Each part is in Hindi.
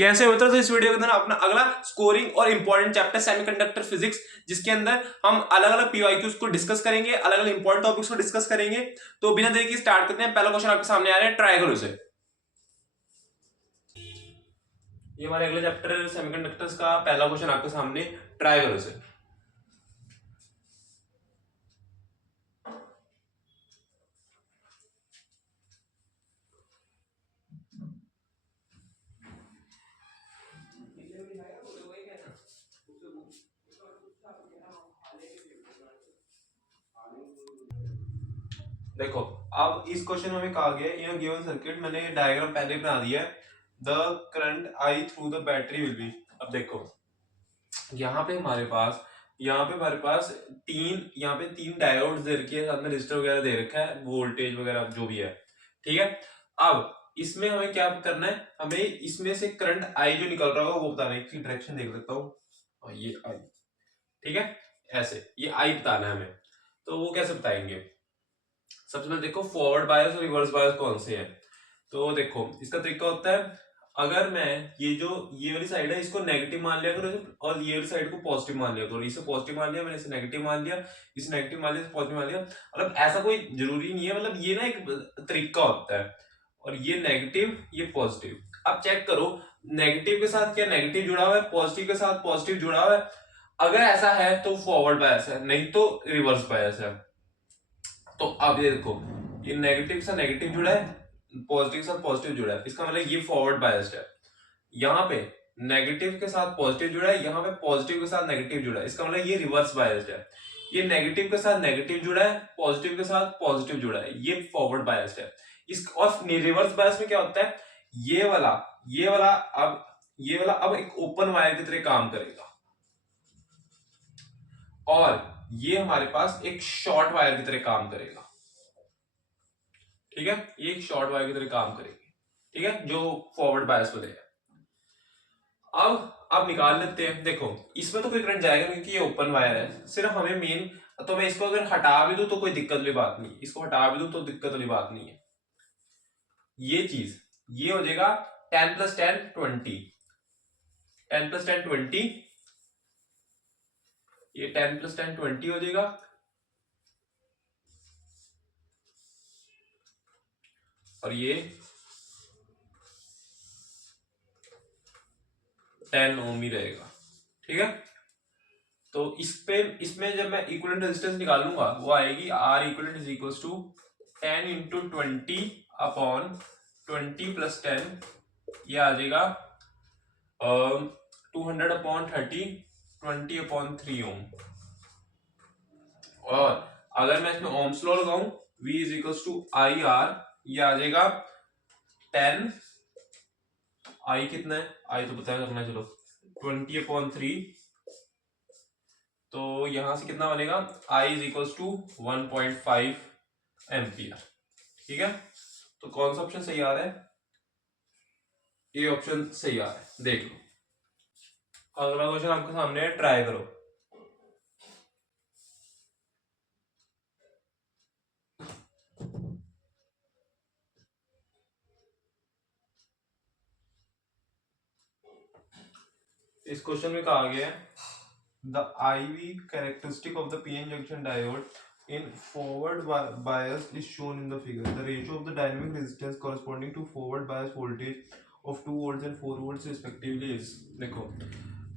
कैसे होता है। तो इस वीडियो के अंदर अपना अगला स्कोरिंग और इंपॉर्टेंट चैप्टर सेमीकंडक्टर फिजिक्स, जिसके अंदर हम अलग अलग पीवाईक्यूज को डिस्कस करेंगे, अलग अलग इंपॉर्टेंट टॉपिक्स को डिस्कस करेंगे। तो बिना देरी के स्टार्ट करते हैं। पहला क्वेश्चन आपके सामने आ रहा है, ट्राई करो इसे। ये हमारे अगले चैप्टर सेमीकंडक्टर्स का पहला क्वेश्चन आपके सामने, ट्राई करो इसे। देखो, अब इस क्वेश्चन में हमें कहा गया है, इन गिवन सर्किट, मैंने डायग्राम पहले ही बना दिया है। The current I through the battery will be. अब देखो, यहाँ पे हमारे पास यहाँ पे तीन डायोड्स दे रखे हैं, साथ में रेजिस्टर वगैरह दे रखा है, वोल्टेज वगैरह जो भी है, ठीक है। अब इसमें हमें क्या करना है, हमें इसमें से करंट आई जो निकल रहा होगा वो बताना है। इसकी डायरेक्शन देख लेता हूँ, और ये आई, ठीक है, ऐसे ये आई बताना है हमें। तो वो कैसे बताएंगे, सबसे पहले देखो फॉरवर्ड बायस और रिवर्स बायस कौन से हैं। तो देखो, इसका तरीका होता है, अगर मैं ये वाली साइड है इसको नेगेटिव मान लिया करो, और ये वाली साइड को पॉजिटिव मान लिया करो। इसे पॉजिटिव मान लिया मैंने, इसे नेगेटिव मान लिया, इसे नेगेटिव मान लिया, इसे पॉजिटिव मान लिया। मतलब ऐसा कोई जरूरी नहीं है, मतलब ये ना एक तरीका होता है। और ये नेगेटिव, ये पॉजिटिव। अब चेक करो, नेगेटिव के साथ क्या नेगेटिव जुड़ा हुआ है, पॉजिटिव के साथ पॉजिटिव जुड़ा हुआ है। अगर ऐसा है तो फॉरवर्ड बायस है, नहीं तो रिवर्स बायस है। तो अब ये देखो, ये नेगेटिव के साथ नेगेटिव जुड़ा है, पॉजिटिव के साथ पॉजिटिव जुड़ा है, इसका मतलब ये फॉरवर्ड बायस्ड है। यहाँ पे नेगेटिव के साथ पॉजिटिव जुड़ा है, यहाँ पे पॉजिटिव के साथ नेगेटिव जुड़ा है, इसका मतलब ये रिवर्स बायस्ड है। ये नेगेटिव के साथ नेगेटिव जुड़ा है, पॉजिटिव के साथ पॉजिटिव जुड़ा है, ये फॉरवर्ड बायस्ड है। इस और रिवर्स बायस में क्या होता है, ये वाला अब एक ओपन वायर की तरह काम करेगा, और ये हमारे पास एक शॉर्ट वायर की तरह काम करेगा, ठीक है। ये एक शॉर्ट वायर की तरह काम करेगी, ठीक है, जो फॉरवर्ड बायस वाले है। अब निकाल लेते हैं। देखो, इसमें तो कोई करंट जाएगा नहीं क्योंकि ये ओपन वायर है, सिर्फ हमें मेन, तो मैं इसको अगर हटा भी दूं तो कोई दिक्कत वाली बात नहीं, इसको हटा भी दूं तो दिक्कत वाली बात नहीं है। ये चीज, ये हो जाएगा 10 + 10 20, 10 + 10 20, ये 10 + 10 20 हो जाएगा। और ये 10 ओम ही रहेगा, ठीक है। तो इसमें जब मैं इक्विवेलेंट रेजिस्टेंस निकालूंगा, वो आएगी R equivalent is equal to 10 into 20 upon 20 + 10, ये आ जाएगा 200 अपॉन 30, 20 अपॉन 3 ओम। और अगर मैं इसमें ओम्स लॉ लगाऊं, V is equal to I R, ये आ जाएगा 10, आई कितना है, आई तो पता करना, चलो 20 अपॉन 3, तो यहां से कितना बनेगा, I is equal to 1.5 ampere, ठीक है। तो कौन सा ऑप्शन सही आ रहा है, ये ऑप्शन सही आ रहा है, देख लो। अगला क्वेश्चन आपके सामने है, ट्राई करो। इस क्वेश्चन में कहा गया है, the IV characteristic of the PN junction diode in forward bias is shown in the figure. The ratio of the dynamic resistance corresponding to forward bias voltage of 2 volts and 4 volts respectively is। देखो,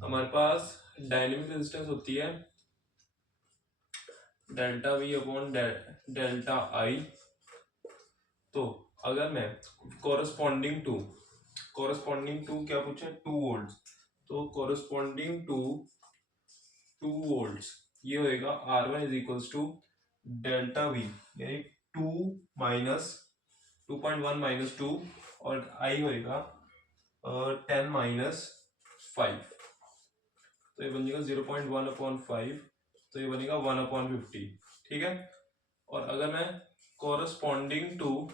हमारे पास डायनेमिक रेजिस्टेंस होती है delta V upon delta I। तो अगर मैं corresponding टू क्या पूछा, 2 वोल्ट्स, तो corresponding टू 2 वोल्ट्स, ये होएगा R1 is equals to delta V, यानी 2 माइनस 2.1 माइनस 2, और I होएगा 10 माइनस 5, तो ये बन जाएगा 0.1 अपॉन 5, तो ये बनेगा 1 अपॉन 50, ठीक है। और अगर मैं कोरस्पॉन्डिंग टू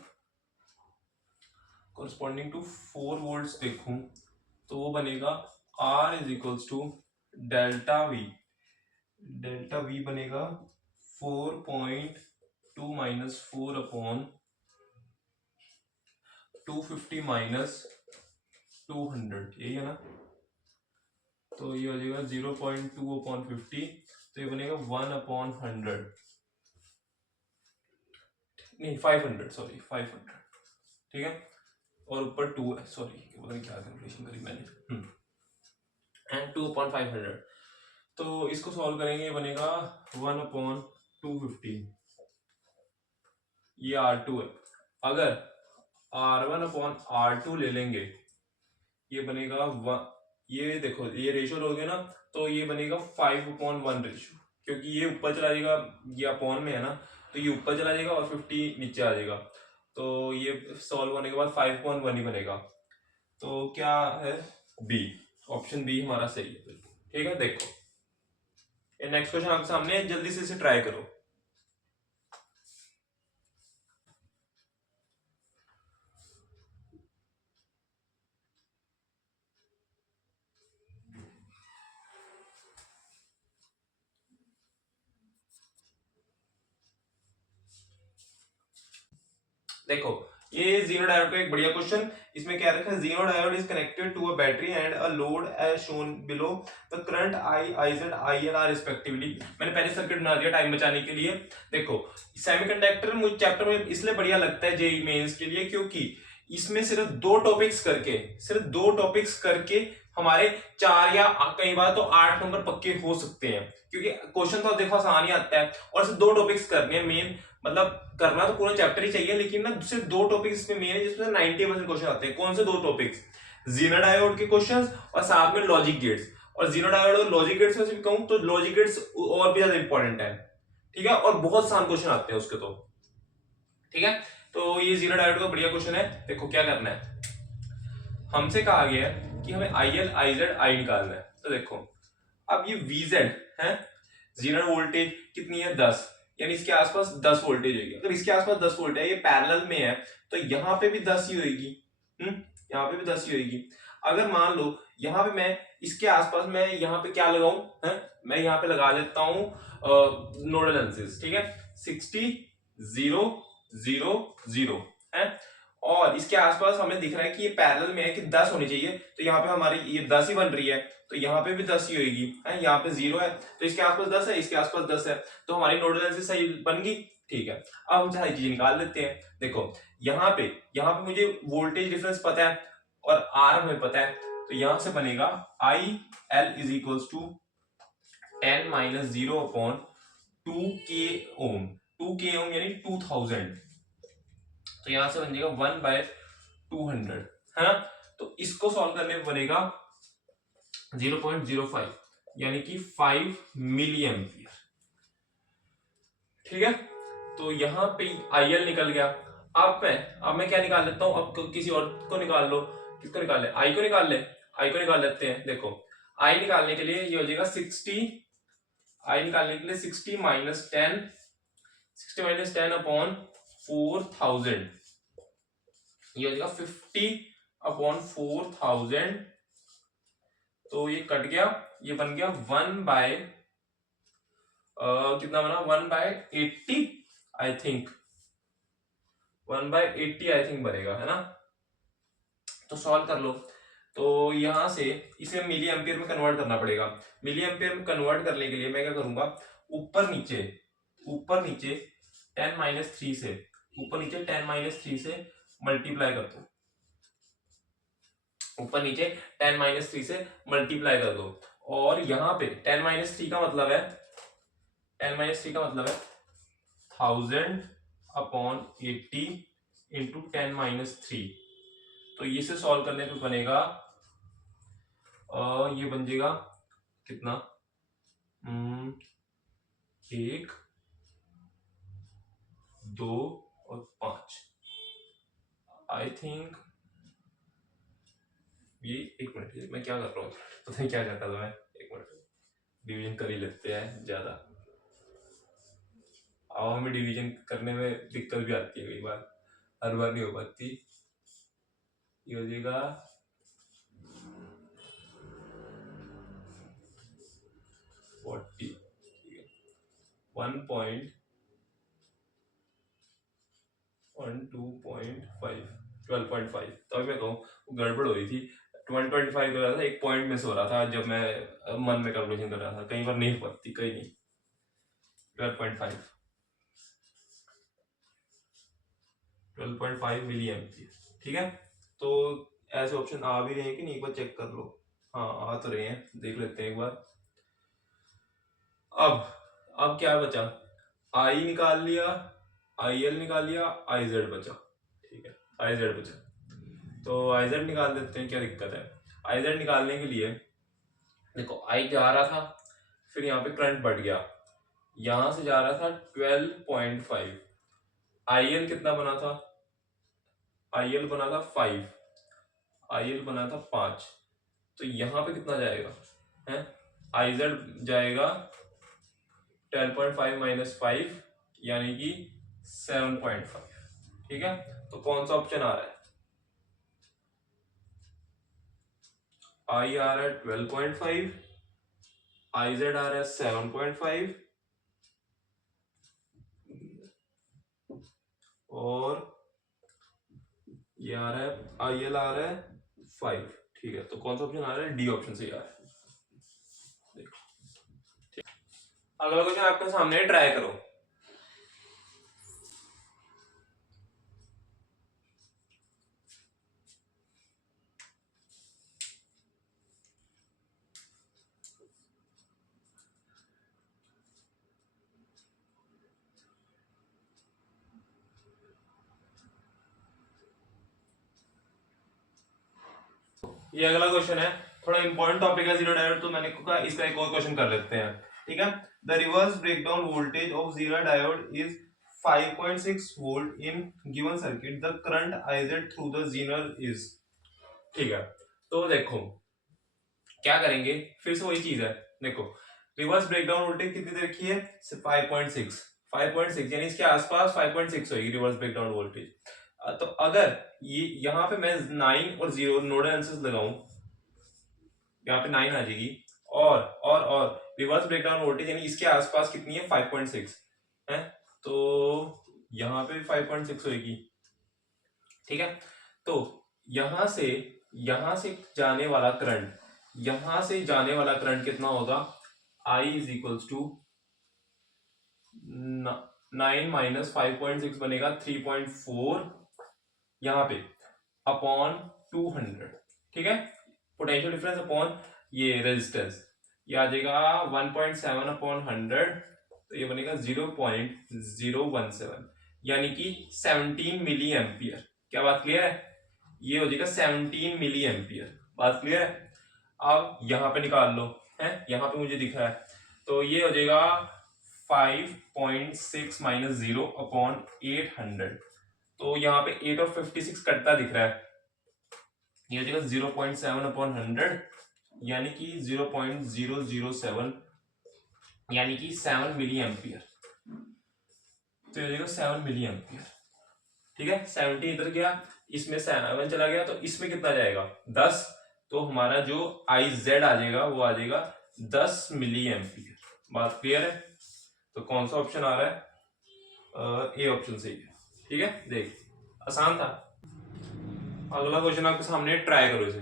4 वोल्ट्स देखूं, तो वो बनेगा R is equals to delta V बनेगा 4.2 माइनस 4 अपॉन 250 माइनस 200, यही है ना। तो ये हो जाएगा 0.2/50, तो ये बनेगा 1/100, नहीं 500, सॉरी 500, ठीक है। और ऊपर 2 है, सॉरी पता नहीं क्या कैलकुलेशन करी मैंने, एंड 2/500। तो इसको सॉल्व करेंगे, ये बनेगा 1/250, ये R2 है। अगर R1/R2 ले लेंगे, ये बनेगा ये देखो ये रेशियो लोगे ना, तो ये बनेगा 5/1 रेशियो, क्योंकि ये ऊपर चला जाएगा, ये अपॉन में है ना, तो ये ऊपर चला जाएगा और 50 नीचे आ जाएगा। तो ये सॉल्व होने के बाद 5/1 ही बनेगा। तो क्या है, बी, ऑप्शन बी हमारा सही है, ठीक है। देखो ये नेक्स्ट क्वेश्चन आपके सामने है, जल्दी से इसे ट्राई करो। देखो ये जीरो डायोड का एक बढ़िया क्वेश्चन, इसमें क्या रखा है, zero diode is connected to a battery and a load as shown below, the current I, IZ, IL are respectively. मैंने पहले सर्किट बना दिया टाइम बचाने के लिए। देखो सेमीकंडक्टर मुझे चैप्टर में इसलिए बढ़िया लगता है जेईई मेंस के लिए, क्योंकि इसमें सिर्फ दो टॉपिक्स करके हमारे 4 या कई बार तो 8 नंबर पक्के हो सकते हैं, क्योंकि क्वेश्चन तो देखो आसान ही आता है, और सिर्फ 2 टॉपिक्स करने हैं मेन, मतलब करना तो पूरा चैप्टर ही चाहिए, लेकिन ना सिर्फ 2 टॉपिक्स इसमें मेन है जिसमें 90% क्वेश्चन आते हैं। कौन से 2 टॉपिक्स, जीरो डायोड के क्वेश्चंस और साथ में लॉजिक गेट्स। और जीरो डायोड और लॉजिक गेट्स में से कहूं तो लॉजिक गेट्स और भी ज्यादा इंपॉर्टेंट है, ठीक है, और बहुत आसान क्वेश्चन आते हैं उसके, तो ठीक है। तो ये जीरो डायोड का बढ़िया क्वेश्चन है। देखो क्या करना है, हमसे कहा गया है कि हमें आईएल, आईजेड, आई निकालना है। तो देखो अब ये वीजेड है, जीरो वोल्टेज कितनी है 10, यानी इसके आसपास 10 वोल्टेज होगी। अगर इसके आसपास 10 वोल्ट है, ये पैरेलल में है, तो यहाँ पे भी 10 ही होगी, यहाँ पे भी 10 ही होगी। अगर मान लो यहाँ पे मैं इसके आसपास मैं यहाँ पे क्या लगाऊं, मैं यहाँ पे लगा लेता हूं नोडल एनालिसिस, ठीक है, 60 0 0 0 है, और इसके आसपास हमें दिख रहा है कि ये पैरेलल में है कि 10 होनी चाहिए, तो यहाँ पे हमारी ये 10 ही बन रही है, तो यहाँ पे भी 10 ही होगी, यहाँ पे 0 है, तो इसके आसपास 10 है, इसके आसपास 10 है, तो हमारी नोडल एनालिसिस सही बन गई, ठीक है। अब हम सारी चीजें निकाल लेते हैं। देखो यहाँ पे मुझे वोल्टेज डिफरेंस पता है और आर हमें पता है, तो यहां से बनेगा I L is equals to 10 - 0/2 k ohm, 2 k ohm यानी 2000, तो यहां से बन जाएगा 1/200, है ना। तो इसको सॉल्व करने में बनेगा 0.05 यानी कि 5 मिली एम्पियर, ठीक है। तो यहाँ पे आईएल निकल गया। अब मैं क्या निकाल लेता हूं, अब किसी और को निकाल लो, किसको निकाल ले, आई को निकाल ले, आई को निकाल लेते हैं। देखो आई निकालने के लिए ये हो जाएगा 60, आई निकालने के लिए 60 - 10, 60 - 10/4000, ये हो जाएगा 50/4000, तो ये कट गया, ये बन गया 1 बाय कितना बना, 1/80 आई थिंक, 1/80 आई थिंक बनेगा, है ना। तो सॉल्व कर लो। तो यहां से इसे मिली एम्पियर में कन्वर्ट करना पड़ेगा। मिली एम्पियर में कन्वर्ट करने के लिए मैं क्या करूंगा, ऊपर नीचे 10 - 3 से, ऊपर नीचे 10 - 3 से मल्टीप्लाई कर दो, ऊपर नीचे 10 - 3 से मल्टीप्लाई कर दो, और यहाँ पे 10 - 3 का मतलब है, 10 - 3 का मतलब है 1000/80 इंटू 10 - 3, तो ये से सॉल्व करने पे बनेगा ये बन जाएगा कितना, 1 2 और 5 आई थिंक, ये 1 मिनट मैं क्या कर रहा हूँ, पता नहीं क्या करता था मैं, 1 मिनट डिवीजन कर ही लेते हैं ज्यादा, अब हमें डिवीजन करने में दिक्कत भी आती है कई बार, हर बार नहीं हो पाती। ये हो जाएगा 40, 1.12.5, तो अभी मैं कहूँ गड़बड़ हो रही थी, 125 कर रहा था, एक पॉइंट मिस हो रहा था जब मैं मन में कैलकुलेशन कर रहा था, कहीं पर नहीं हो पाती, कहीं नहीं। 12.5 मिली एम्पियर। ठीक है, तो ऐसे ऑप्शन आ भी रहे हैं कि नहीं, एक बार चेक कर लो। हाँ आ तो रहे हैं, देख लेते हैं एक बार। अब क्या बचा, आई निकाल लिया, आई एल निकाल लिया, आई जेड बचा। ठीक है, आई जेड बचा, तो आई जेड निकाल देते हैं, क्या दिक्कत है। आई जेड निकालने के लिए देखो, आई जा रहा था, फिर यहाँ पे करंट बढ़ गया, यहां से जा रहा था 12.5, आई एल कितना बना था, आई एल बना था 5, आई एल बना था 5, तो यहाँ पे कितना जाएगा है, आई जेड जाएगा 12.5 माइनस 5 यानी कि 7.5। ठीक है, तो कौन सा ऑप्शन आ रहा है, आई आ रहा है 12.5, आई जेड आ रहा है 7.5 और ये आ रहा है आई एल आ रहा है 5। ठीक है, तो कौन सा ऑप्शन आ रहा है, डी ऑप्शन से आ रहा है। देखो, अगला क्वेश्चन आपके सामने, ट्राई करो। ये अगला क्वेश्चन है, थोड़ा इंपॉर्टेंट टॉपिक है जीरो डायोड, तो मैंने कहा इसका एक और क्वेश्चन कर लेते हैं। ठीक है, the reverse breakdown voltage of zero diode is 5.6 volt in given circuit, the current IZ through the Zener is. ठीक है, तो देखो क्या करेंगे, फिर से वही चीज है। देखो, रिवर्स ब्रेकडाउन वोल्टेज कितनी दे रखी है, 5.6 यानी इसके आसपास 5.6 होगी रिवर्स ब्रेकडाउन वोल्टेज। तो अगर ये यहाँ पे मैं 9 और 0 नोडल एनालिसिस लगाऊं, यहाँ पे 9 आ जाएगी, और रिवर्स ब्रेकडाउन वोल्टेज यानी इसके आसपास कितनी है, 5.6 है, तो यहाँ पे 5.6 होगी। ठीक है, तो यहां से जाने वाला करंट, यहां से जाने वाला करंट कितना होगा, I is equals to 9 minus 5.6 बनेगा 3.4 यहाँ पे अपॉन 200। ठीक है, पोटेंशियल डिफरेंस अपॉन ये रेजिस्टेंस, ये आ जाएगा 1.7 अपॉन 100, तो ये बनेगा 0.017 यानी कि 17 मिली एम्पियर। क्या बात क्लियर है, ये हो जाएगा 17 मिली एम्पियर, बात क्लियर है। अब यहाँ पे निकाल लो, है यहाँ पे मुझे दिख रहा है, तो ये हो जाएगा 5.6 माइनस 0 अपॉन 800, तो यहाँ पे 8 और 56 कटता दिख रहा है, ये हो जाएगा 0.7 अपॉन 100 यानी कि 0.007 यानी कि 7 मिली एम्पियर, तो ये हो जाएगा 7 मिली एम्पियर। ठीक है, 70 इधर गया, इसमें 7 चला गया, तो इसमें कितना जाएगा 10, तो हमारा जो आई जेड आ जाएगा वो आ जाएगा 10 मिली एम्पियर। बात क्लियर है, तो कौन सा ऑप्शन आ रहा है, ए ऑप्शन सही है। ठीक है, देख आसान था। अगला क्वेश्चन आपके सामने, ट्राई करो इसे।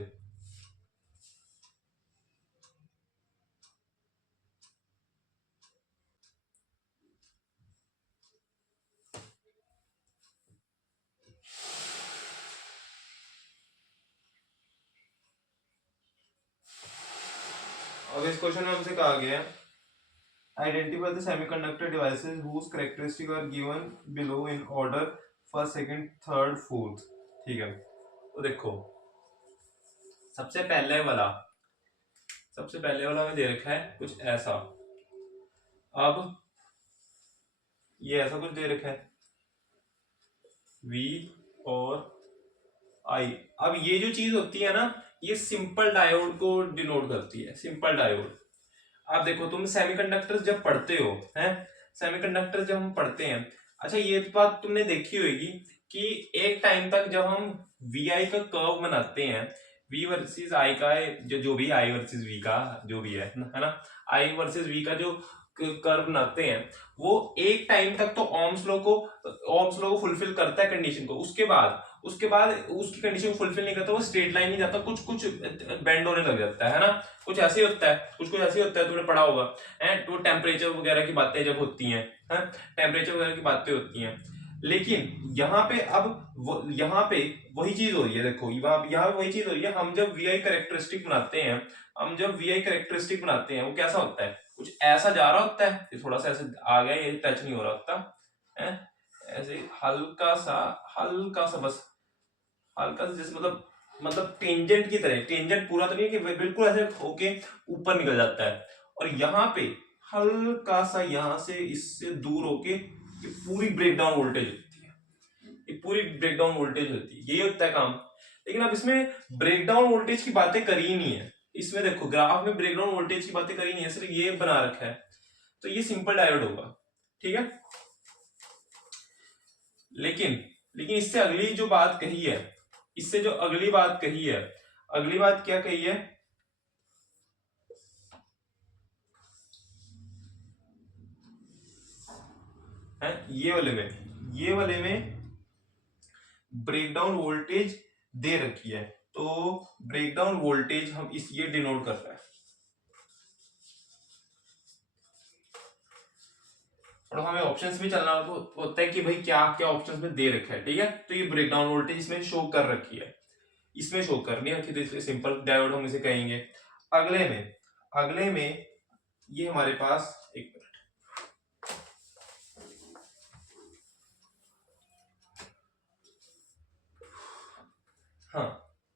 अब इस क्वेश्चन में हमसे कहा गया है, identify the semiconductor devices whose characteristic are given below in order first, second, third, fourth. ठीक है, तो देखो सबसे पहले वाला में दे रखा है कुछ ऐसा, अब ये ऐसा कुछ दे रखा है V और I। अब ये जो चीज होती है ना, ये सिंपल डायोड को डिनोट करती है, सिंपल डायोड। आप देखो तुम सेमीकंडक्टर्स जब पढ़ते हो, हैं सेमीकंडक्टर्स जब हम पढ़ते हैं, अच्छा ये बात तुमने देखी होगी कि एक टाइम तक जब हम VI का कर्व बनाते हैं, V वर्सेस I का जो भी I वर्सेस V का जो भी है ना, I वर्सेस V का जो कर्व बनाते हैं, वो एक टाइम तक तो ओम्स लॉ को फुलफिल करता है कंडीशन को, उसके बाद उसकी कंडीशन को फुलफिल नहीं करता, वो स्ट्रेट लाइन नहीं जाता, कुछ कुछ बेंड होने लग जाता है ना, कुछ ऐसे ही होता है, कुछ कुछ ऐसे ही होता है, तुमने पढ़ा होगा। एंड तो टेम्परेचर वगैरह की बातें जब होती हैं, टेम्परेचर वगैरह की बातें होती हैं, लेकिन यहाँ पे अब यहाँ पे वही चीज हो रही है। देखो यहाँ पे वही चीज हो रही है। हम जब वी आई करेक्टरिस्टिक बनाते हैं, वो कैसा होता है, कुछ ऐसा जा रहा होता है, ये थोड़ा सा ऐसे आ गया, ये टच नहीं हो रहा होता है, ऐसे हल्का सा बस, हल्का सा जैसे मतलब टेंजेंट की तरह, टेंजेंट पूरा तो नहीं कि बिल्कुल ऐसे होके ऊपर निकल जाता है, और यहाँ पे हल्का सा यहाँ से इससे दूर होके ये पूरी ब्रेकडाउन वोल्टेज होती है, यही होता है काम। लेकिन अब इसमें ब्रेकडाउन वोल्टेज की बातें करी ही नहीं है, इसमें देखो ग्राफ में ब्रेकडाउन वोल्टेज की बातें करी नहीं है, सिर्फ ये बना रखा है, तो ये सिंपल डायोड होगा, ठीक है। लेकिन इससे अगली जो बात कही है, अगली बात क्या कही है, ये वाले में ब्रेकडाउन वोल्टेज दे रखी है, तो ब्रेकडाउन वोल्टेज हम इस ये डिनोट कर रहा है, और हमें ऑप्शंस भी चलना होता है कि भाई क्या क्या ऑप्शंस में दे रखा है, ठीक है। तो ये ब्रेकडाउन वोल्टेज इसमें शो कर रखी है, इसमें शो करनी रखी, तो इसलिए सिंपल डायोड हम इसे कहेंगे। अगले में ये हमारे पास एक मिनट, हाँ,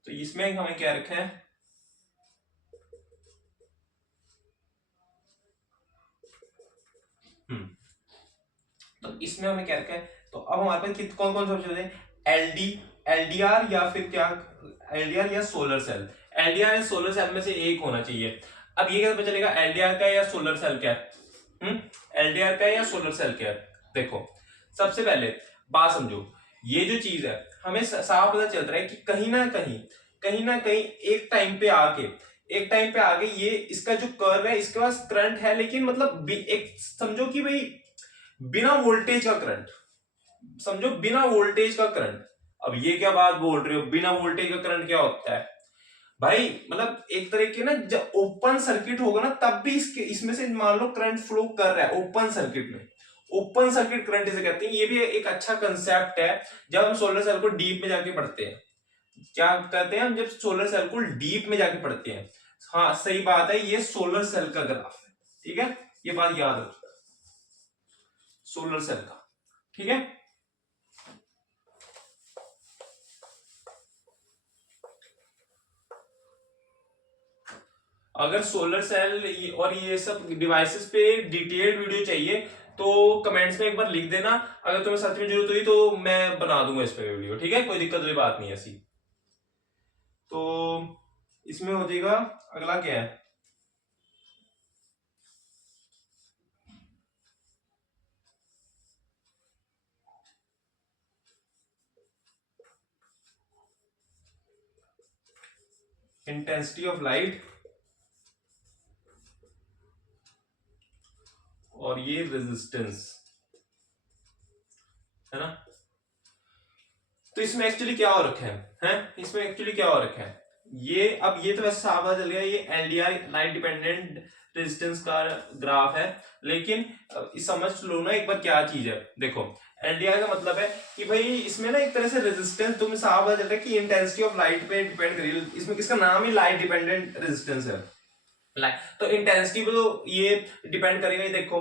तो इसमें हमें क्या रखा है, तो इसमें हमें क्या रखा है, तो अब हमारे पास कौन कौन से ऑप्शन है, एलडी एलडीआर या फिर क्या, एलडीआर या सोलर सेल, एलडीआर या सोलर सेल में से एक होना चाहिए। अब ये कैसे पता चलेगा एलडीआर का या सोलर सेल क्या है, एलडीआर का या सोलर सेल क्या है। देखो सबसे पहले बात समझो, ये जो चीज है हमें साफ पता चल रहा है कि कहीं ना कहीं एक टाइम पे आके ये इसका जो कर्व है, इसके पास करंट है, लेकिन मतलब एक समझो कि भाई बिना वोल्टेज का करंट, समझो बिना वोल्टेज का करंट। अब ये क्या बात बोल रहे हो, बिना वोल्टेज का करंट क्या होता है भाई, मतलब एक तरह के ना जब ओपन सर्किट होगा ना तब भी इसमें से मान लो करंट फ्लो कर रहा है ओपन सर्किट में, ओपन सर्किट करंट इसे कहते हैं। ये भी एक अच्छा कंसेप्ट है जब हम सोलर सेल को डीप में जाके पढ़ते हैं, क्या कहते हैं हम जब सोलर सेल को डीप में जाके पढ़ते हैं। हाँ सही बात है, ये सोलर सेल का ग्राफ है, ठीक है, ये बात याद रखो, सोलर सेल का, ठीक है। अगर सोलर सेल और ये सब डिवाइसेस पे डिटेल्ड वीडियो चाहिए तो कमेंट्स में एक बार लिख देना, अगर तुम्हें सच में जरूरत हुई तो मैं बना दूंगा इस पे वीडियो, ठीक है, कोई दिक्कत वाली बात नहीं ऐसी। तो इसमें हो जाएगा, अगला क्या है, इंटेंसिटी ऑफ लाइट और ये रेजिस्टेंस है ना। तो इसमें एक्चुअली क्या हो रखा है, इसमें एक्चुअली क्या हो रखा है, ये अब ये तो वैसे साफ चल गया, ये एलडीआर लाइट डिपेंडेंट रेजिस्टेंस का ग्राफ है, लेकिन समझ लो ना एक बार क्या चीज है। देखो एलडीआर का मतलब है कि भाई इसमें ना एक तरह से रेजिस्टेंस तुम्हें साफ चल रहा है कि इंटेंसिटी ऑफ लाइट पे डिपेंड करेगी, इसमें इसका नाम ही लाइट डिपेंडेंट रेजिस्टेंस है। तो इंटेंसिटी पे तो ये डिपेंड करेगा ही, देखो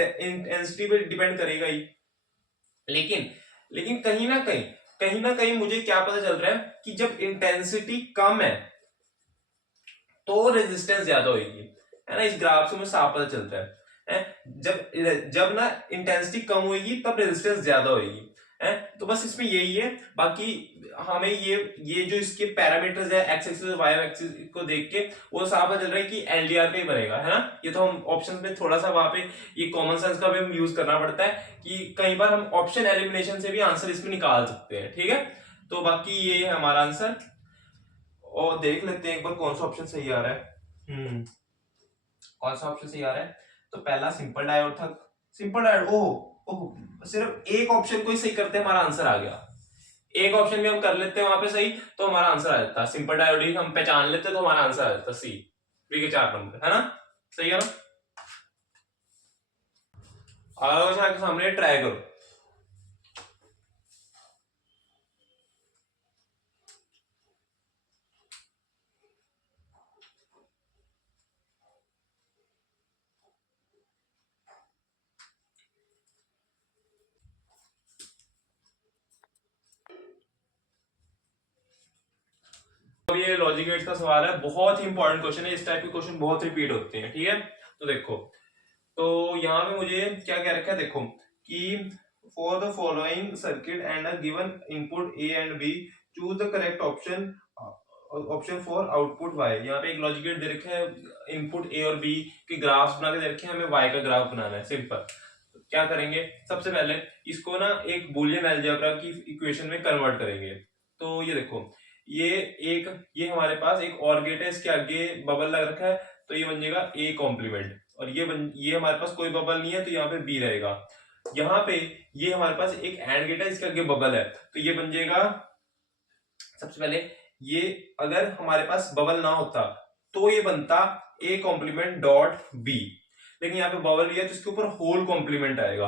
इंटेंसिटी पे डिपेंड करेगा ही, लेकिन कहीं ना कहीं मुझे क्या पता चल रहा है कि जब इंटेंसिटी कम है तो रेजिस्टेंस ज्यादा होगी, है ना, इस ग्राफ से मुझे साफ पता चलता है, जब ना इंटेंसिटी कम होगी तब रेजिस्टेंस ज्यादा होगी, है। तो बस इसमें यही है, बाकी हमें ये जो इसके पैरामीटर्स है एक्स एक्सिस और वाई एक्सिस को देख के वो साफ पता चल रहा है कि एलडीआर पे ही बनेगा, है ना। ये तो हम ऑप्शन में थोड़ा सा वहां पे ये कॉमन सेंस का भी हम यूज करना पड़ता है कि कई बार हम ऑप्शन एलिमिनेशन से भी आंसर इसमें निकाल सकते हैं, ठीक है। तो बाकी ये है हमारा आंसर, और देख लेते हैं एक बार कौन सा ऑप्शन सही आ रहा है, कौन सा ऑप्शन सही आ रहा है। तो पहला सिंपल डायोड था, सिंपल डायोड, ओह सिर्फ एक ऑप्शन को ही सही करते हमारा आंसर आ गया, एक ऑप्शन भी हम कर लेते हैं वहां पे सही, तो हमारा आंसर आ जाता है। सिंपल डायोड हम पहचान लेते तो हमारा आंसर आ जाता सी, बी के 4 नंबर, है ना? सही है ना? अगला आपके सामने ट्राई करो। अब ये लॉजिक गेट्स का सवाल है, बहुत ही इंपॉर्टेंट क्वेश्चन है। इस टाइप के क्वेश्चन बहुत रिपीट होते हैं, ठीक है? तो देखो, तो यहाँ पे मुझे क्या क्या रखा है, देखो कि for the following circuit and a given input A and B, choose the correct option option for output Y. यहाँ पे एक लॉजिक गेट दे रखा है, इनपुट ए और बी के ग्राफ्स बना के दे रखे हैं, हमें वाई का ग्राफ बनाना है। सिंपल, क्या करेंगे, सबसे पहले इसको ना एक बूलियन अलजेब्रा की इक्वेशन में कन्वर्ट करेंगे। तो ये देखो, ये हमारे पास एक और गेट है, इसके आगे बबल लग रखा है, तो ये बन जाएगा ए कॉम्प्लीमेंट, और ये हमारे पास कोई बबल नहीं है, तो यहाँ पे बी रहेगा। यहाँ पे ये हमारे पास एक एंड गेट है, इसके आगे बबल है, तो ये बन जाएगा, सबसे पहले ये अगर हमारे पास बबल ना होता तो ये बनता ए कॉम्प्लीमेंट डॉट बी, लेकिन यहाँ पे बबल भी है तो इसके ऊपर होल कॉम्प्लीमेंट आएगा।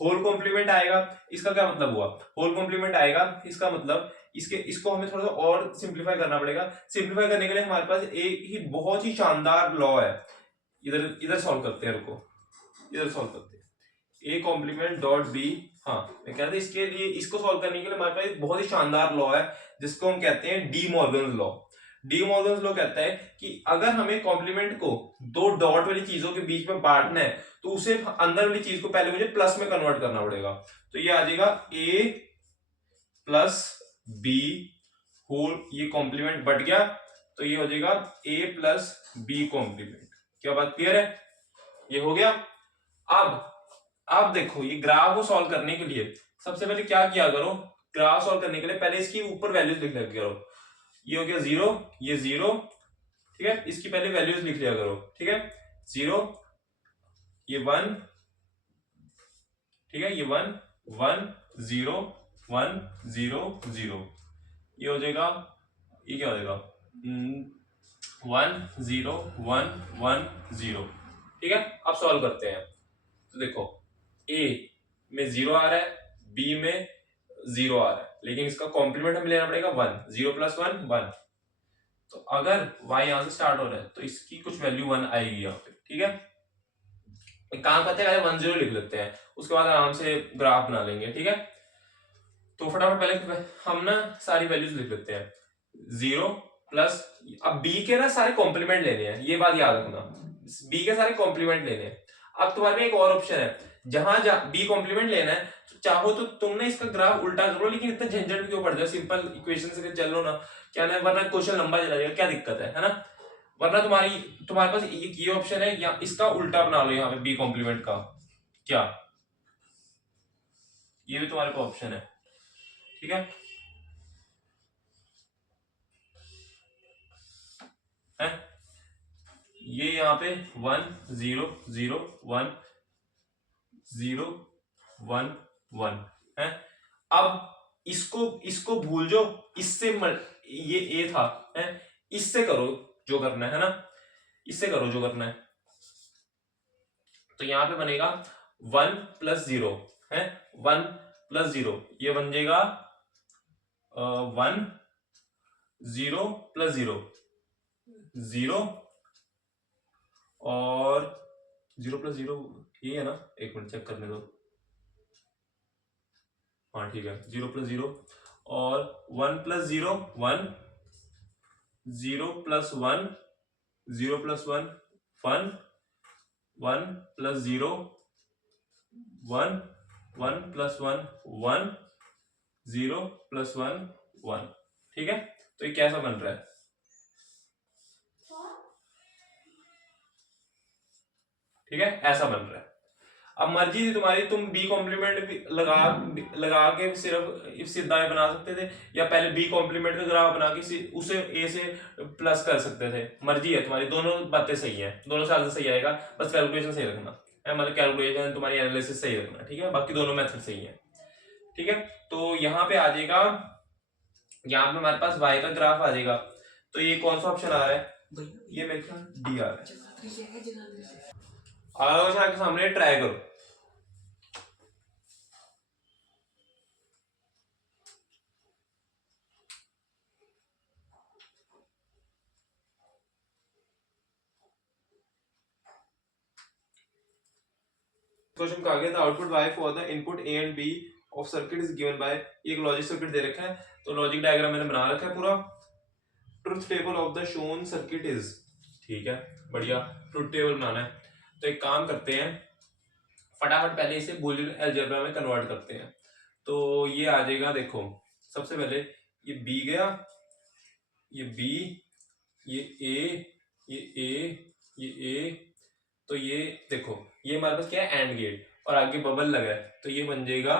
होल कॉम्प्लीमेंट आएगा, इसका क्या मतलब हुआ, होल कॉम्प्लीमेंट आएगा, इसका मतलब इसको हमें थोड़ा सा और सिंप्लीफाई करना पड़ेगा। सिंप्लीफाई करने के लिए हमारे पास एक ही बहुत ही शानदार लॉ है, इधर इधर सॉल्व करते हैं, रुको इधर सॉल्व करते हैं। ए कॉम्प्लीमेंट डॉट बी, हाँ मैं कह रहा था इसके लिए, इसको सॉल्व करने के लिए हमारे पास एक बहुत ही शानदार लॉ है, जिसको हम कहते हैं De Morgan law. De Morgan law कहता है कि अगर हमें कॉम्प्लीमेंट को दो डॉट वाली चीजों के बीच में बांटना है, तो उसे अंदर वाली चीज को पहले मुझे प्लस में कन्वर्ट करना पड़ेगा। तो ये आ जाएगा ए प्लस बी होल, ये कॉम्प्लीमेंट बट गया, तो ये हो जाएगा ए प्लस बी कॉम्प्लीमेंट। क्या बात क्लियर है? ये हो गया। अब देखो, ये ग्राफ को सॉल्व करने के लिए सबसे पहले क्या किया करो, ग्राफ सॉल्व करने के लिए पहले इसकी ऊपर वैल्यूज लिख लिया करो। ये हो गया 0, ये 0, ठीक है? इसकी पहले वैल्यूज लिख लिया करो, ठीक है? 0, ये 1, ठीक है? ये 1 1 0 1 0 0, ये हो जाएगा, ये क्या हो जाएगा 1 0 1 1 0, ठीक है? अब सॉल्व करते हैं। तो देखो, ए में 0 आ रहा है, बी में 0 आ रहा है, लेकिन इसका कॉम्प्लीमेंट हमें लेना पड़ेगा 1, 0 प्लस 1 1। तो अगर y यहां से स्टार्ट हो रहा है तो इसकी कुछ वैल्यू 1 आएगी यहाँ पे, ठीक है? एक काम करते हैं, 1 0 लिख लेते हैं, उसके बाद आराम से ग्राफ बना लेंगे, ठीक है? तो फटाफट पहले हम ना सारी वैल्यूज लिख लेते हैं। 0 प्लस, अब b के ना सारे कॉम्प्लीमेंट लेने हैं, ये बात याद रखना, b के सारे कॉम्प्लीमेंट लेने हैं। अब तुम्हारे में एक और ऑप्शन है, जहां b कॉम्प्लीमेंट लेना है, तो चाहो तो तुम ना इसका ग्राफ उल्टा करो, लेकिन इतना झंझट क्यों पड़ जाए, सिंपल इक्वेशन से चलो ना, क्या ना, वरना क्वेश्चन लंबा चला जाएगा, क्या दिक्कत है ना? वरना तुम्हारे पास ये ऑप्शन है, या इसका उल्टा बना लो यहाँ पे बी कॉम्प्लीमेंट का, क्या, ये भी तुम्हारे पास ऑप्शन है, ठीक है? ये यहाँ पे 1 0 0 1 0 1 1 है। अब इसको भूल जाओ, इससे ये ए था, है, इससे करो जो करना है ना, इससे करो जो करना है। तो यहां पे बनेगा 1 प्लस 0 है, 1 प्लस 0, ये बन जाएगा 1 0 प्लस 0 0, और 0 प्लस 0 ये है ना, एक मिनट चेक करने दो, हाँ ठीक है, 0 प्लस 0, और 1 plus 0 1, 0 plus 1 0 plus 1 1, 1 plus 0 1, 1 plus 1 1, 0 plus 1 1, ठीक है? तो ये कैसा बन रहा है, ठीक है? ऐसा बन रहा है। अब मर्जी थी तुम्हारी, तुम बी कॉम्प्लीमेंट लगा के सिर्फ सीधा बना सकते थे, या पहले बी कॉम्प्लीमेंट का ग्राफ बना के उसे ए से प्लस कर सकते थे, मर्जी है तुम्हारी, दोनों बातें सही है, दोनों से आंसर सही आएगा, बस कैलकुलेशन सही रखना है, मतलब कैलकुलेशन तुम्हारी एनालिसिस सही रखना, ठीक है? बाकी दोनों मेथड सही है, ठीक है? तो यहाँ पे आ जाएगा यहाँ पे हमारे पास y का ग्राफ आ जाएगा, तो ये कौन सा ऑप्शन आ रहा है, ये मेरे ख्याल डी आ रहा है। अगला क्वेश्चन आपके सामने ट्राई करो। क्वेश्चन कहा गया था output y for the input a and b of circuit is given by, एक लॉजिक सर्किट दे रखा है, तो लॉजिक डायग्राम मैंने बना रखा है पूरा। Truth table of the shown circuit is, ठीक है बढ़िया, ट्रुथ टेबल बनाना है। तो एक काम करते हैं, फटाफट पहले इसे बूलियन अलजेब्रा में कन्वर्ट करते हैं। तो ये आ जाएगा, देखो सबसे पहले ये b गया, ये b, ये a, ये a, ये a, तो ये देखो ये हमारे पास क्या है, एंड गेट, और आगे बबल लगा है, तो ये बन जाएगा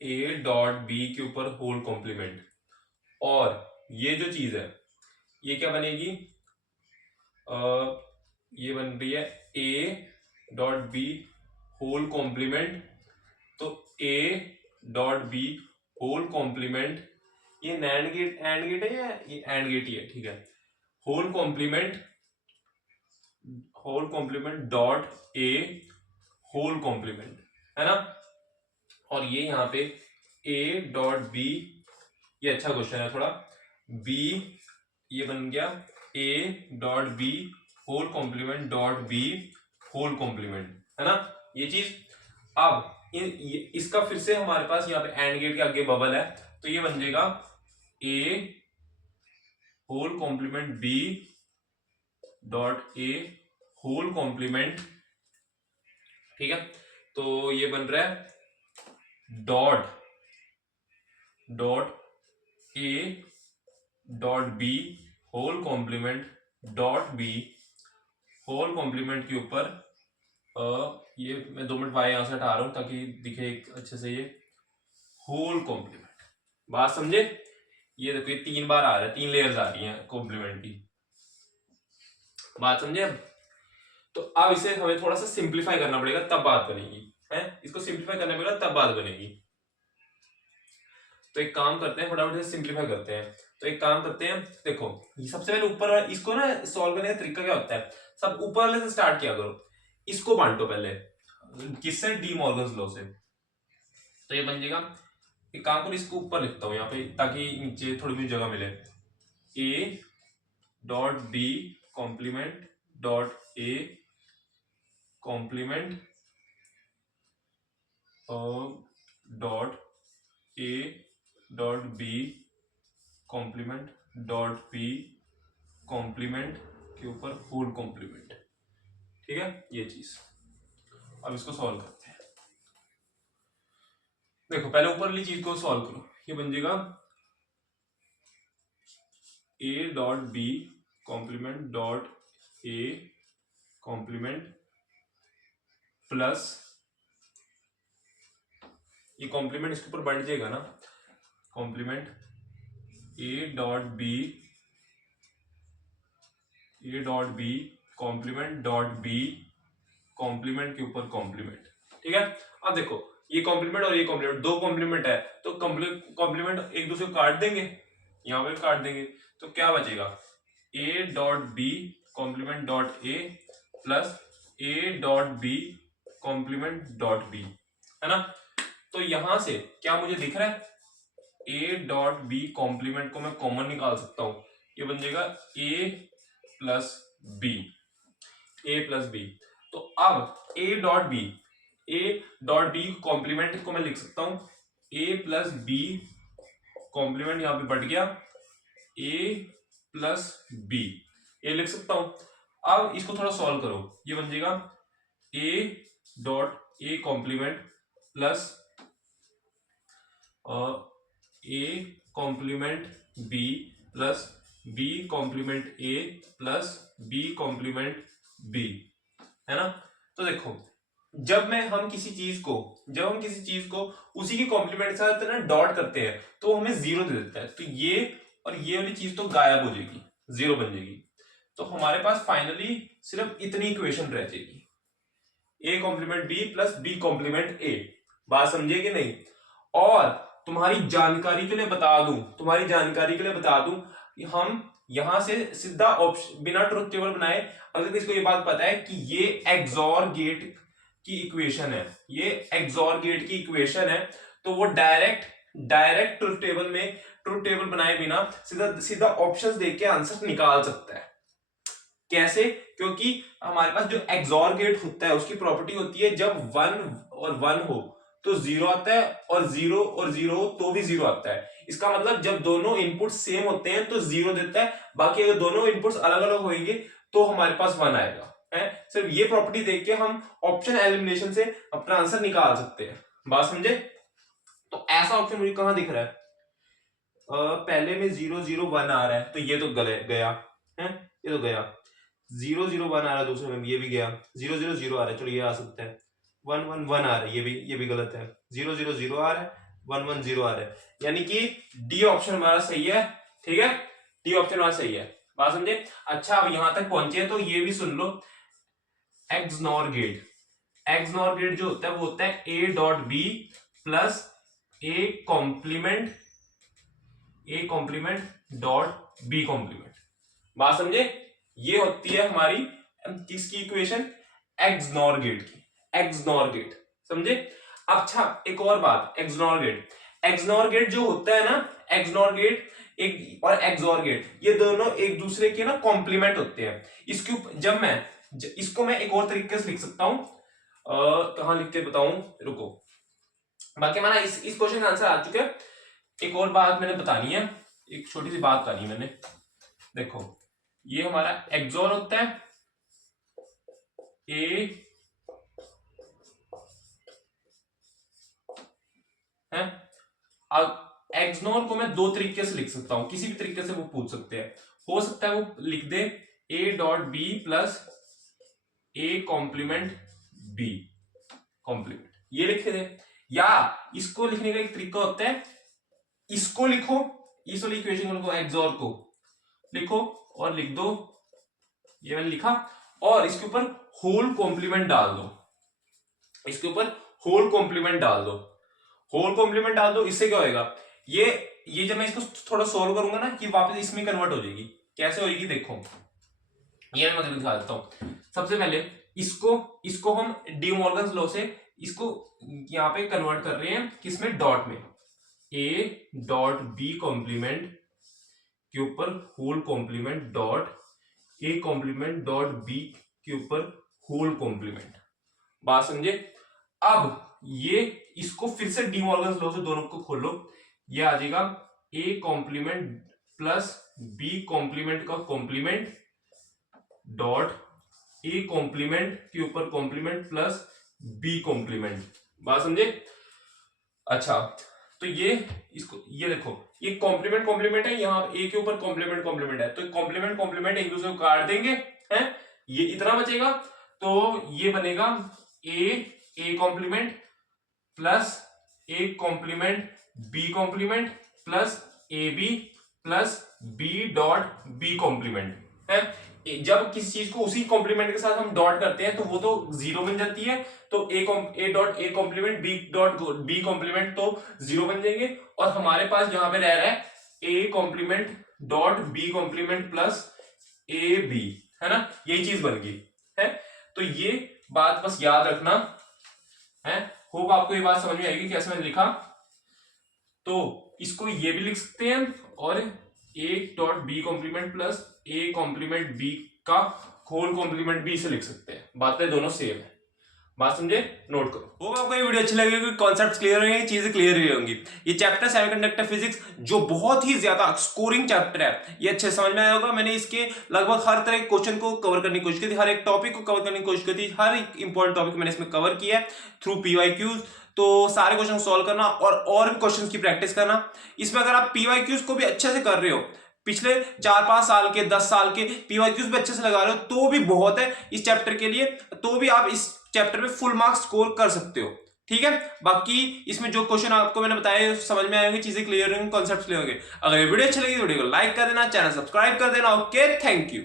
a डॉट b के ऊपर होल कॉम्प्लीमेंट, और ये जो चीज है ये क्या बनेगी, ये बन रही है a dot b whole complement, तो a dot b whole complement, ये नैंड गेट एंड गेट है या ये एंड गेट ही है, ठीक है, whole complement dot a whole complement, है ना। और ये यहाँ पे a डॉट b, ये अच्छा क्वेश्चन है थोड़ा, b ये बन गया a dot b whole complement dot b whole complement, है ना ये चीज। अब इसका फिर से हमारे पास यहाँ पे एंड गेट के आगे बबल है, तो ये बन जाएगा a whole complement b dot a whole complement, ठीक है। तो ये बन रहा है dot a dot b whole complement dot b whole complement के ऊपर ये मैं 2 मिनट y यहां से हटा रहा हूं ताकि दिखे अच्छे से, ये होल कॉम्प्लीमेंट, बात समझे। ये देखो ये 3 बार आ रहा है, 3 लेयर्स आ रही हैं कॉम्प्लीमेंट की, बात समझे। अब तो अब इसे हमें थोड़ा सा सिंप्लीफाई करना पड़ेगा तब बात बनेगी, है इसको सिंप्लीफाई करना पड़ेगा तब बात बनेगी। तो एक काम करते हैं, फटाफट से सिंप्लीफाई करते हैं। तो एक काम करते हैं, देखो सबसे पहले ऊपर इसको ना सॉल्व करने का तरीका क्या होता है, सब ऊपर वाले से स्टार्ट किया करो, इसको बांटो पहले, किससे, डी मॉर्गन्स लॉ से। तो ये बन जाएगा, एक काम करो इसको ऊपर लिखता हूं यहाँ पे ताकि नीचे थोड़ी भी जगह मिले, a dot b complement dot a complement dot a dot b complement dot b complement के ऊपर होल कॉम्प्लीमेंट, ठीक है ये चीज। अब इसको सॉल्व करते हैं, देखो पहले ऊपर वाली चीज को सॉल्व करो, ये बन जाएगा a dot b complement dot a complement plus, ये कॉम्प्लीमेंट इसके ऊपर बढ़ जाएगा ना, complement a dot b complement dot b complement के ऊपर कॉम्प्लीमेंट, ठीक है। अब देखो ये कॉम्प्लीमेंट और ये कॉम्प्लीमेंट, दो कॉम्प्लीमेंट है, तो कॉम्प्लीमेंट एक दूसरे को काट देंगे, यहां पे काट देंगे, तो क्या बचेगा, a dot b complement dot a plus a dot b complement dot b, है ना। तो यहां से क्या मुझे दिख रहा है, a डॉट b कॉम्प्लीमेंट को मैं कॉमन निकाल सकता हूं, ये बन जाएगा a प्लस b, तो अब a डॉट बी कॉम्प्लीमेंट को मैं लिख सकता हूं a प्लस b कॉम्प्लीमेंट, यहां पे बढ़ गया a प्लस b, ये लिख सकता हूं। अब इसको थोड़ा सॉल्व करो, ये बन जाएगा a dot a complement plus a complement b plus b complement a plus b complement b, है ना। तो देखो जब हम किसी चीज को उसी के कॉम्प्लीमेंट के साथ ना डॉट करते हैं तो हमें 0 दे देता है, तो ये और ये वाली चीज तो गायब हो जाएगी, 0 बन जाएगी, तो हमारे पास फाइनली सिर्फ इतनी इक्वेशन रह जाएगी, a complement b plus b complement a, बात समझे कि नहीं। और तुम्हारी जानकारी के लिए बता दूं, तुम्हारी जानकारी के लिए बता दूं कि हम यहां से सीधा ऑप्शन बिना ट्रुथ टेबल बनाए, अगर किसी को ये बात पता है कि ये एक्सॉर गेट की इक्वेशन है, ये एक्सॉर गेट की इक्वेशन है, तो वो डायरेक्ट ट्रुथ टेबल में, ट्रुथ टेबल बनाए बिना सीधा सीधा ऑप्शंस देख के आंसर निकाल सकता है। कैसे? क्योंकि हमारे पास जो एक्सॉर गेट होता है उसकी प्रॉपर्टी होती है जब 1 और 1 हो तो 0 आता है, और 0 और 0 हो तो भी 0 आता है। इसका मतलब जब दोनों इनपुट सेम होते हैं तो 0 देता है, बाकी अगर दोनों इनपुट्स अलग अलग होंगे तो हमारे पास 1 आएगा। है सिर्फ ये प्रॉपर्टी देख के हम ऑप्शन एलिमिनेशन से अपना आंसर निकाल सकते हैं। बात समझे? तो ऐसा ऑप्शन मुझे कहां दिख रहा है? पहले में 0 0 1 आ रहा है तो ये तो गया है, ये तो गया। 0 0 1 आ रहा है दूसरे में, ये भी गया। 0 0 0 आ रहा है, चलो ये आ सकता है। 1 1 1 आ रहा है, ये भी गलत है। 0 0 0 आ रहा है, 1 1 0 आ रहा है, यानी कि डी ऑप्शन हमारा सही है। ठीक है, डी ऑप्शन हमारा सही है। बात समझे? अच्छा, अब यहां तक पहुंचे तो ये भी सुन लो, एक्सनॉर गेट, एक्सनॉर गेट जो होता है वो होता है A dot B plus A complement dot B complement. बात समझे? ये होती है हमारी किसकी इक्वेशन? एक्सनॉर गेट की, एक्सनॉर गेट। समझे? अच्छा, एक और बात, एक्सनॉर गेट जो होता है ना, एक्सनॉर गेट एक और एक्सॉर गेट, ये दोनों एक दूसरे के ना कॉम्प्लीमेंट होते हैं। इसको मैं एक और तरीके से लिख सकता हूं, कहां लिख के बताऊं, रुको। बाकी हमारा इस क्वेश्चन का आंसर आ चुका है। एक और बात मैंने बतानी है, एक छोटी सी बात बतानी है मैंने। देखो, ये हमारा एक्सॉर होता है, ए है। अब एक्सनॉर को मैं दो तरीके से लिख सकता हूं, किसी भी तरीके से वो पूछ सकते हैं। हो सकता है वो लिख दे A dot B plus A complement B complement, ये लिख दे। या इसको लिखने का एक तरीका होता है, इसको लिखो, इस वाली इक्वेशन को लिखो, एक्सॉर को लिखो और लिख दो, ये मैंने लिखा, और इसके ऊपर होल कॉम्प्लीमेंट डाल दो, इसके ऊपर होल कॉम्प्लीमेंट डाल दो, होल कॉम्प्लीमेंट डाल दो। इससे क्या होएगा, ये जब मैं इसको थोड़ा सोल्व करूंगा ना, कि वापस इसमें कन्वर्ट हो जाएगी। कैसे होगी देखो, ये मैं मतलब दिखा देता हूं। सबसे पहले इसको हम डी मॉर्गन्स लॉ से इसको यहां पे कन्वर्ट कर रहे हैं, किसमें? डॉट में। ए डॉट बी कॉम्प्लीमेंट के ऊपर whole complement dot A complement dot B के ऊपर होल कॉम्प्लीमेंट। बात समझे? अब ये इसको फिर से डी मॉर्गन्स लॉ से दोनों को खोलो, ये आ जाएगा A complement plus B complement का कॉम्प्लीमेंट डॉट ए कॉम्प्लीमेंट के ऊपर कॉम्प्लीमेंट प्लस बी कॉम्प्लीमेंट। बात समझे? अच्छा, तो ये देखो, ये कॉम्प्लीमेंट है, यहाँ ए के ऊपर कॉम्प्लीमेंट है, तो कॉम्प्लीमेंट एक दूसरे को काट देंगे, हैं? ये इतना बचेगा, तो ये बनेगा A complement plus A complement B complement plus A B plus B dot B complement है। जब किसी चीज को उसी कॉम्प्लीमेंट के साथ हम डॉट करते हैं तो वो तो जीरो बन जाती है, तो A dot A complement B dot B complement तो जीरो बन जाएंगे, और हमारे पास यहां पे रह रहा है A complement dot B complement plus A B, है ना? यही चीज बन गई है। तो ये बात बस याद रखना है। होप आपको ये बात समझ में आएगी कैसे मैंने लिखा। तो इसको ये भी लिख सकते हैं, और A dot B complement plus A complement B का होल कॉम्प्लीमेंट बी से लिख सकते हैं। बातें दोनों सेम है। बात समझे? नोट करो। होगा आपको ये वीडियो अच्छी लगेगी, कॉन्सेप्ट्स क्लियर होंगे, चीजें क्लियर हुई होंगी। ये चैप्टर सेमीकंडक्टर फिजिक्स जो बहुत ही ज्यादा स्कोरिंग चैप्टर है, ये अच्छे समझ में आया होगा। मैंने इसके लगभग हर तरह के क्वेश्चन को कवर करने की कोशिश की थी, हर एक टॉपिक को कवर करने की कोशिश की थी, हर एक इंपॉर्टेंट टॉपिक मैंने इसमें कवर किया है थ्रू पीवाईक्यूज। तो सारे क्वेश्चन सॉल्व करना और भी क्वेश्चन की प्रैक्टिस करना। इसमें अगर आप पीवाईक्यूज को भी अच्छे से कर रहे हो, पिछले 4-5 साल के 10 साल के पीवाईक्यूज भी अच्छे से लगा रहे हो, तो भी बहुत है इस चैप्टर के लिए, तो भी आप इस चैप्टर में फुल मार्क्स स्कोर कर सकते हो। ठीक है, बाकी इसमें जो क्वेश्चन आपको मैंने बताया समझ में आएंगे, चीजें क्लियर होंगी, कॉन्सेप्ट्स क्लियर होंगे। अगर ये वीडियो अच्छी लगी तो वीडियो को लाइक कर देना, चैनल सब्सक्राइब कर देना। Okay, thank you.